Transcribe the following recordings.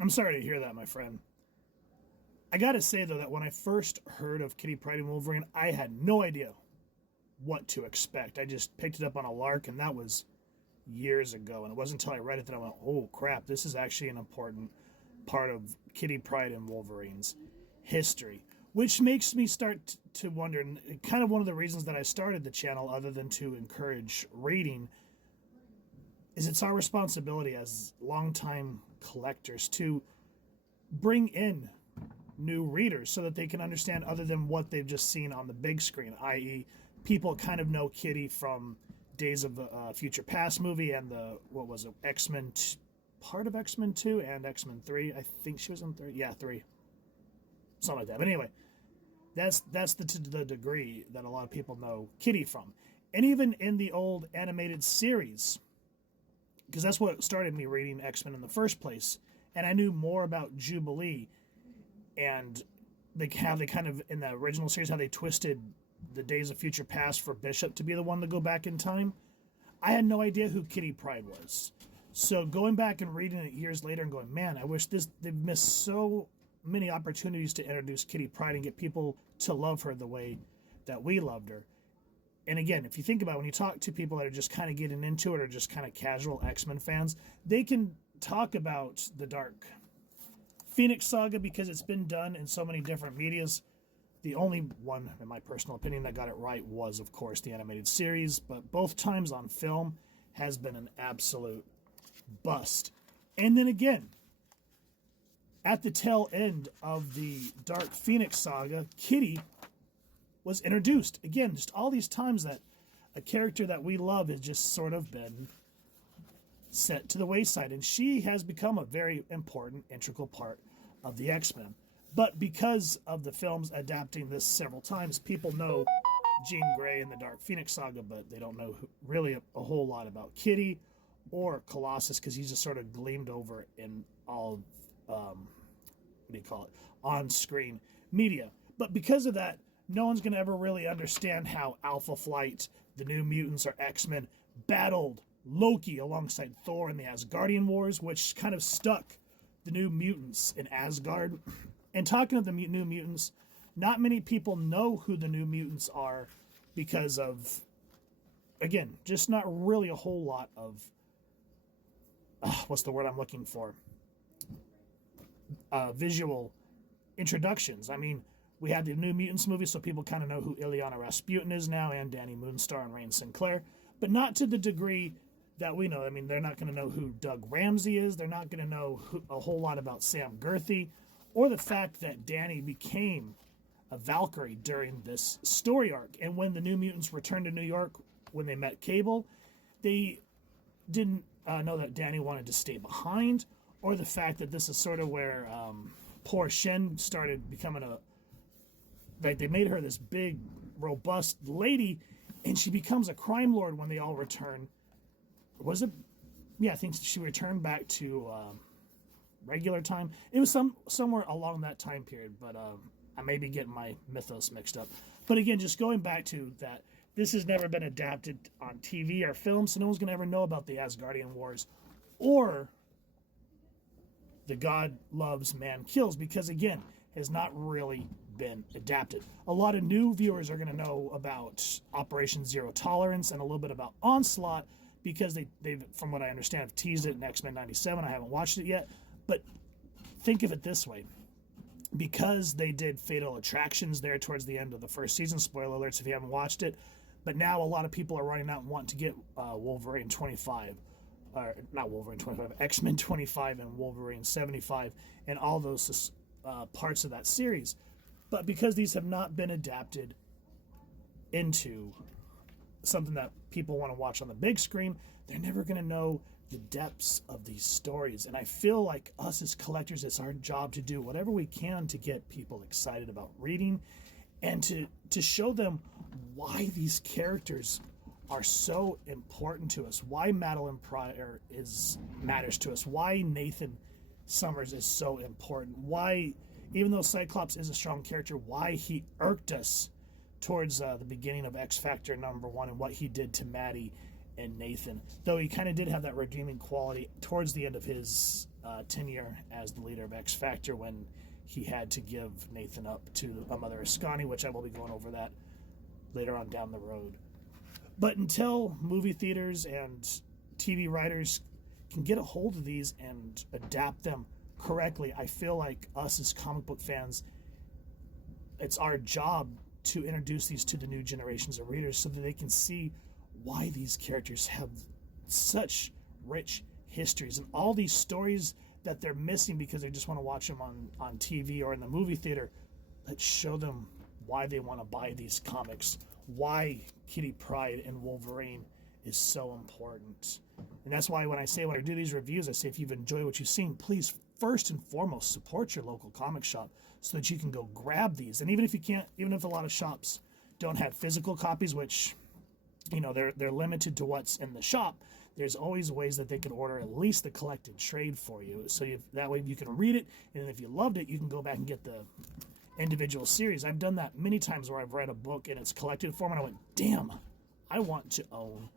I'm sorry to hear that, my friend. I gotta say, though, that when I first heard of Kitty Pryde and Wolverine, I had no idea what to expect. I just picked it up on a lark, and that was years ago. And it wasn't until I read it that I went, oh crap, this is actually an important part of Kitty Pryde and Wolverine's history. Which makes me start to wonder, and kind of one of the reasons that I started the channel, other than to encourage reading, is it's our responsibility as longtime collectors to bring in new readers so that they can understand other than what they've just seen on the big screen, i.e., people kind of know Kitty from Days of the Future Past movie and the, what was it, X-Men, part of X-Men 2 and X-Men 3. I think she was in 3. Yeah, 3. Something like that. But anyway, that's the degree that a lot of people know Kitty from. And even in the old animated series, because that's what started me reading X-Men in the first place, and I knew more about Jubilee and how they kind of, in the original series, how they twisted the Days of Future Past for Bishop to be the one to go back in time. I had no idea who Kitty Pryde was. So going back and reading it years later and going, man, I wish they've missed so many opportunities to introduce Kitty Pryde and get people to love her the way that we loved her. And again, if you think about it, when you talk to people that are just kind of getting into it or just kind of casual X-Men fans, they can talk about the Dark Phoenix saga because it's been done in so many different medias. The only one, in my personal opinion, that got it right was, of course, the animated series, but both times on film has been an absolute bust. And then again, at the tail end of the Dark Phoenix saga, Kitty was introduced. Again, just all these times that a character that we love has just sort of been set to the wayside. And she has become a very important, integral part of the X-Men. But because of the films adapting this several times, people know Jean Grey and the Dark Phoenix saga, but they don't know really a whole lot about Kitty or Colossus because he's just sort of gleamed over in all, on-screen media. But because of that, no one's going to ever really understand how Alpha Flight, the New Mutants, or X-Men battled Loki alongside Thor in the Asgardian Wars, which kind of stuck the New Mutants in Asgard. And talking of the New Mutants, not many people know who the New Mutants are because of, again, just not really a whole lot of, what's the word I'm looking for? Visual introductions. I mean, we had the New Mutants movie, so people kind of know who Ileana Rasputin is now, and Danny Moonstar and Rain Sinclair, but not to the degree that we know. I mean, they're not going to know who Doug Ramsey is. They're not going to know a whole lot about Sam Gerthy, or the fact that Danny became a Valkyrie during this story arc. And when the New Mutants returned to New York, when they met Cable, they didn't know that Danny wanted to stay behind, or the fact that this is sort of where poor Shen started becoming like they made her this big, robust lady, and she becomes a crime lord when they all return. Was it? Yeah, I think she returned back to regular time. It was somewhere along that time period, but I may be getting my mythos mixed up. But again, just going back to that, this has never been adapted on TV or film, so no one's going to ever know about the Asgardian Wars or the God Loves, Man Kills, because again, has not really been adapted. A lot of new viewers are going to know about Operation Zero Tolerance and a little bit about Onslaught because they've, from what I understand, have teased it in X-Men 97. I haven't watched it yet, but think of it this way. Because they did Fatal Attractions there towards the end of the first season, spoiler alerts if you haven't watched it, but now a lot of people are running out and want to get Wolverine 25, or not Wolverine 25, X-Men 25 and Wolverine 75 and all those parts of that series. But because these have not been adapted into something that people want to watch on the big screen, they're never going to know the depths of these stories. And I feel like us as collectors, it's our job to do whatever we can to get people excited about reading and to show them why these characters are so important to us, why Madeline Pryor matters to us, why Nathan Summers is so important, why, even though Cyclops is a strong character, why he irked us towards the beginning of X Factor #1 and what he did to Maddie and Nathan. Though he kind of did have that redeeming quality towards the end of his tenure as the leader of X Factor when he had to give Nathan up to a Mother Ascani, which I will be going over that later on down the road. But until movie theaters and TV writers can get a hold of these and adapt them correctly, I feel like us as comic book fans, it's our job to introduce these to the new generations of readers so that they can see why these characters have such rich histories and all these stories that they're missing because they just want to watch them on TV or in the movie theater. Let's show them why they want to buy these comics, why Kitty Pryde and Wolverine is so important. And that's why when I do these reviews, I say if you've enjoyed what you've seen, please first and foremost support your local comic shop so that you can go grab these. And even if you can't, even if a lot of shops don't have physical copies, which, you know, they're limited to what's in the shop, there's always ways that they can order at least the collected trade for you. So that way you can read it, and if you loved it, you can go back and get the individual series. I've done that many times where I've read a book in its collected form, and I went, damn, I want to own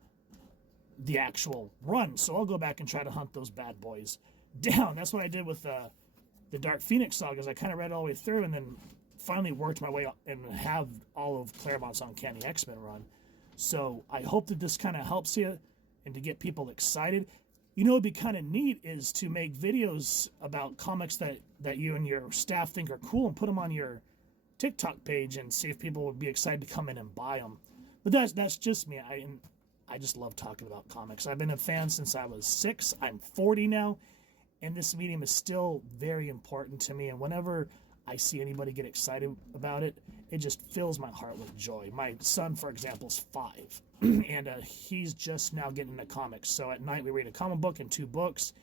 the actual run. So I'll go back and try to hunt those bad boys down. That's what I did with the Dark Phoenix sagas. I kind of read it all the way through and then finally worked my way up and have all of Claremont's Uncanny X-Men run. So I hope that this kind of helps you and to get people excited. You know, it'd be kind of neat is to make videos about comics that you and your staff think are cool and put them on your TikTok page and see if people would be excited to come in and buy them. But that's just me. I just love talking about comics. I've been a fan since I was 6. I'm 40 now, and this medium is still very important to me. And whenever I see anybody get excited about it, it just fills my heart with joy. My son, for example, is 5, and he's just now getting into comics. So at night we read a comic book and 2 books,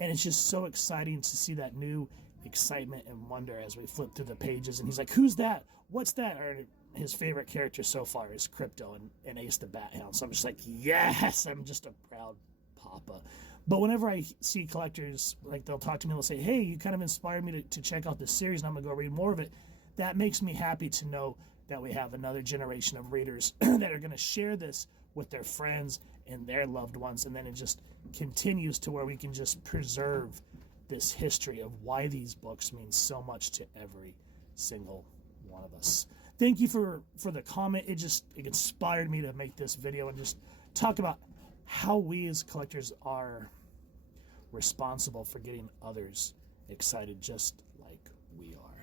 and it's just so exciting to see that new excitement and wonder as we flip through the pages. And he's like, "Who's that? What's that?" Or his favorite character so far is Crypto and Ace the Bat Hound. So I'm just like, yes, I'm just a proud papa. But whenever I see collectors, like they'll talk to me and they'll say, "Hey, you kind of inspired me to check out this series and I'm going to go read more of it," that makes me happy to know that we have another generation of readers that are going to share this with their friends and their loved ones. And then it just continues to where we can just preserve this history of why these books mean so much to every single one of us. Thank you for the comment. It inspired me to make this video and just talk about how we as collectors are responsible for getting others excited just like we are.